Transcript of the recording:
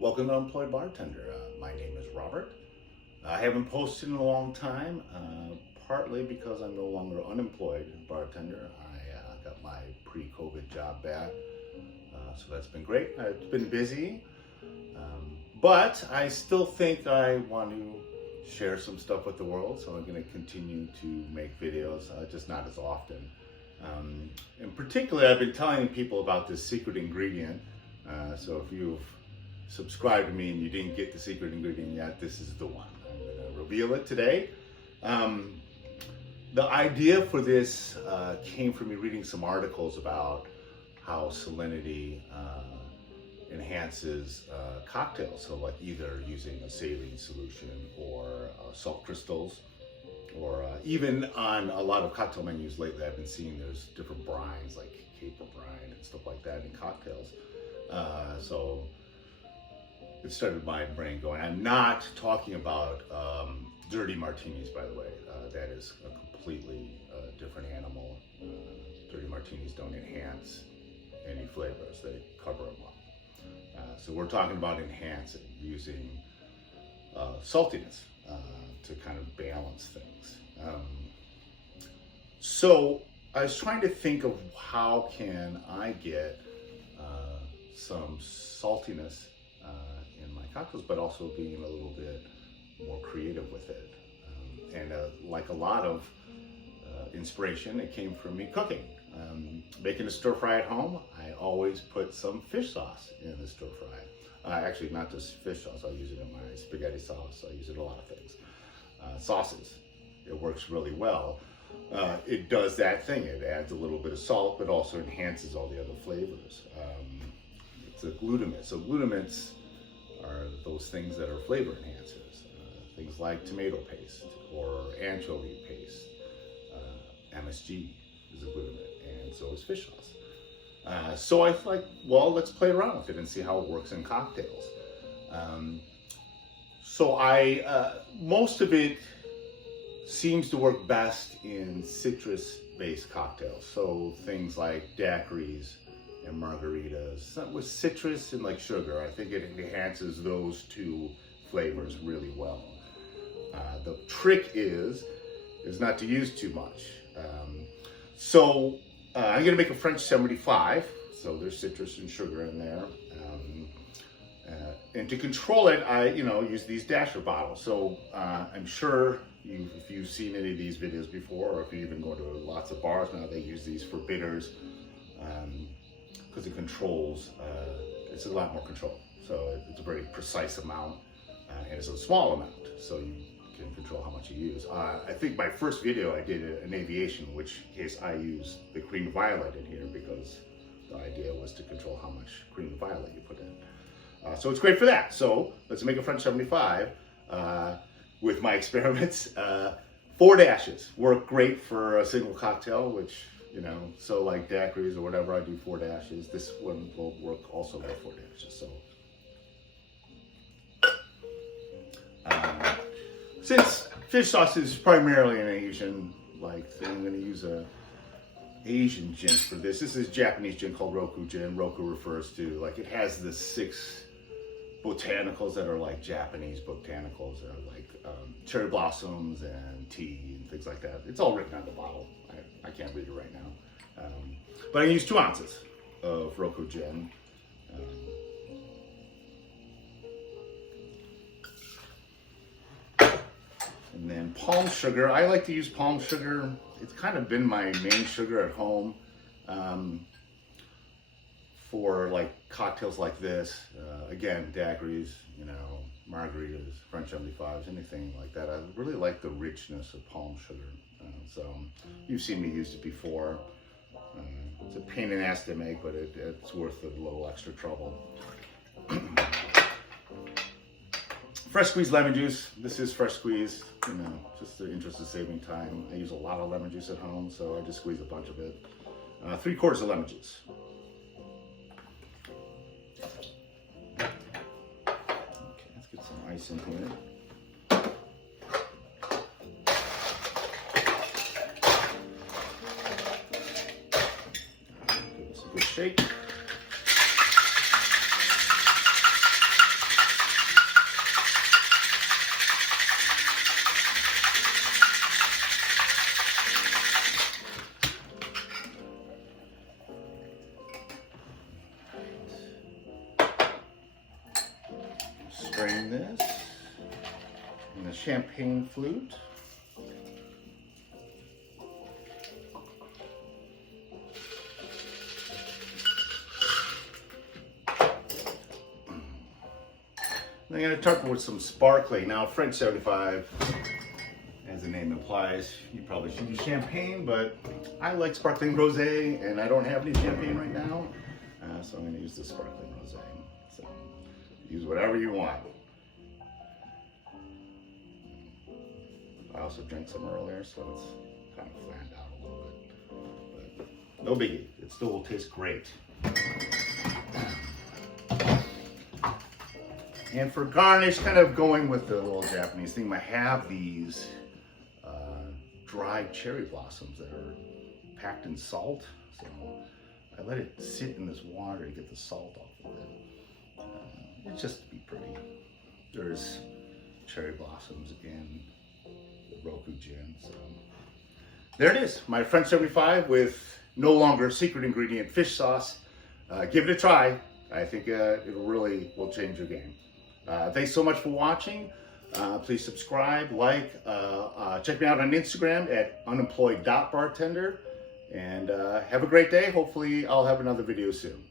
Welcome to Unemployed Bartender. My name is Robert. I haven't posted in a long time, partly because I'm no longer unemployed bartender. I got my pre-COVID job back, so that's been great. It's been busy, but I still think I want to share some stuff with the world, so I'm going to continue to make videos, just not as often. In particular, I've been telling people about this secret ingredient, so if you've subscribe to me and you didn't get the secret ingredient yet, this is the one. I'm going to reveal it today. The idea for this came from me reading some articles about how salinity enhances cocktails. So like either using a saline solution or salt crystals, or even on a lot of cocktail menus lately I've been seeing there's different brines like caper brine and stuff like that in cocktails. So it started my brain going. I'm not talking about dirty martinis, by the way. That is a completely different animal. Dirty martinis don't enhance any flavors, they cover them up. So we're talking about enhancing, using saltiness to kind of balance things. So I was trying to think of how can I get some saltiness in my cocktails, but also being a little bit more creative with it. Like a lot of inspiration, it came from me cooking. Making a stir fry at home, I always put some fish sauce in the stir fry. Actually, not just fish sauce, I'll use it in my spaghetti sauce, I use it in a lot of things. Sauces, it works really well. It does that thing, it adds a little bit of salt, but also enhances all the other flavors. It's a glutamate, so glutamates are those things that are flavor enhancers. Things like tomato paste or anchovy paste. MSG is a glutamate, and so is fish sauce. So I thought, well, let's play around with it and see how it works in cocktails. Most of it seems to work best in citrus-based cocktails. So things like daiquiris and margaritas with citrus and like sugar. I think it enhances those two flavors really well. The trick is not to use too much. I'm gonna make a French 75. So there's citrus and sugar in there. And to control it, I use these dasher bottles. So I'm sure if you've seen any of these videos before, or if you even go to lots of bars now, they use these for bitters. Because it controls, it's a lot more control. So it's a very precise amount, and it's a small amount, so you can control how much you use. I think my first video I did an aviation, in which case I use the cream violet in here because the idea was to control how much cream violet you put in. So it's great for that. So let's make a French 75 with my experiments. 4 dashes work great for a single cocktail, which, so like daiquiris or whatever, I do 4 dashes. This one will work also with 4 dashes. So, since fish sauce is primarily an Asian-like thing, I'm going to use a Asian gin for this. This is Japanese gin called Roku gin. Roku refers to, it has the 6 botanicals that are like Japanese botanicals, that are like cherry blossoms and tea and things like that. It's all written on the bottle. I can't read it right now. But I use 2 ounces of Roku gin. And then palm sugar. I like to use palm sugar. It's kind of been my main sugar at home for like cocktails like this. Again, daiquiris, margaritas, French 75s, anything like that. I really like the richness of palm sugar. So you've seen me use it before. It's a pain in the ass to make, but it's worth a little extra trouble. Fresh squeezed lemon juice. This is fresh squeezed, just the interest of saving time. I use a lot of lemon juice at home, so I just squeeze a bunch of it. 3/4 of lemon juice. Okay, let's get some ice in here. Give this a good shake. strain this in a champagne flute. I'm going to top it with some sparkling. Now, French 75, as the name implies, you probably should use champagne, but I like sparkling rosé, and I don't have any champagne right now, so I'm going to use the sparkling rosé. So, use whatever you want. I also drank some earlier, so it's kind of flattened out a little bit, but no biggie. It still will taste great. And for garnish, kind of going with the little Japanese theme, I have these dried cherry blossoms that are packed in salt. So I let it sit in this water to get the salt off of it. It's just to be pretty. There's cherry blossoms in the Roku gin. So there it is, my French 75 with no longer secret ingredient fish sauce. Give it a try. I think it really will change your game. Thanks so much for watching. Please subscribe, like, check me out on Instagram at unemployed.bartender, and have a great day. Hopefully I'll have another video soon.